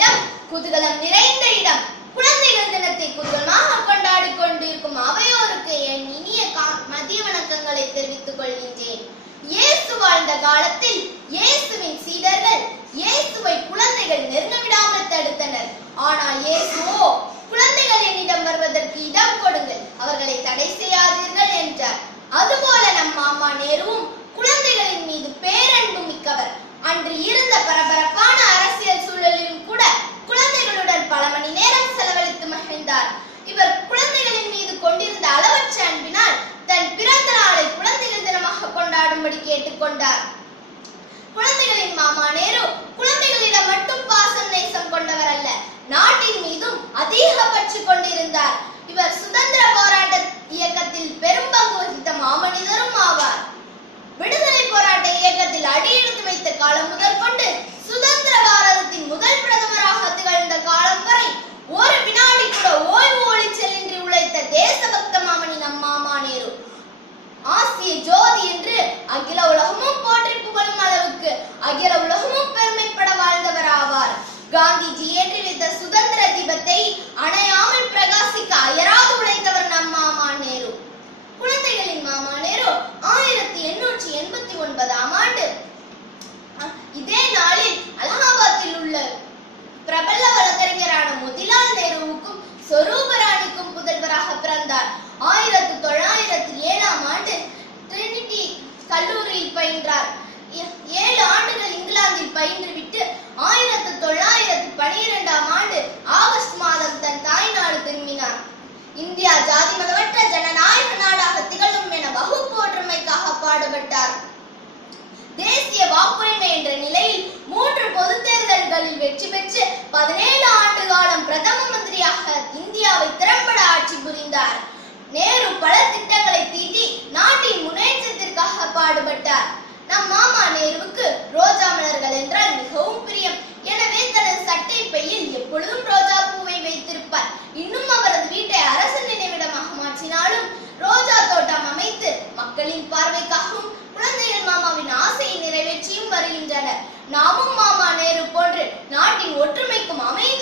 இடம் குதூகலம் நிறைந்த இடம். குழந்தைகள் தினத்தை குதூகலமாக கொண்டாடி கொண்டிருக்கும் அவையோருக்கு என் இனிய மதிய வணக்கங்களை தெரிவித்துக் கொள்கின்றேன். இயேசு வாழ்ந்த காலத்தில் இயேசுவின் சீடர்கள் இயேசுவை குழந்தைகள் நெருங்க விடாமல் தடுத்தனர். ஆனால் இயேசுவோ குழந்தைகள் என்னிடம் வருவதற்கு இடம் கொடுங்கள் அவர்களை தடை செய்யாதீர்கள் என்றார். அதுபோல நம் மாமா நேருவும் குழந்தைகளின் மீது பேரன்பு மிக்கவர். அன்று இருந்த செலவழித்து இவர் குழந்தைகளின் மீது கொண்டிருந்த அளவற்ற அன்பினால் தன் பிறந்த நாளை குழந்தைகள் தினமாக கொண்டாடும்படி கேட்டுக்கொண்டார். குழந்தைகளின் மாமா நேரு அகில உலகமும் போற்றி புகழும் அளவுக்கு. அகில உலகமும் பெருமைப்பட வாழ்ந்தவர் ஆவார் காந்திஜி ஏற்றி வைத்த சுதந்திர தீபத்தை அணையாமல் பிரகாசிக்க அயராது உழைத்தவர் நம் மாமா நேரு. குழந்தைகளின் மாமா நேரு ஆயிரத்தி எண்ணூற்றி எண்பத்தி ஒன்பதாம் ஆண்டு. இதே நாளில் அலகாபாத்தில் உள்ள பிரபல வழக்கறிஞரான மோதிலால் நேருவுக்கும் சொரூபராணிக்கும் புதல்வராக பிறந்தார். ஆயிரத்தி நாமும் மாமா நேரு போன்று நாட்டின் ஒற்றுமைக்கும் அமைதி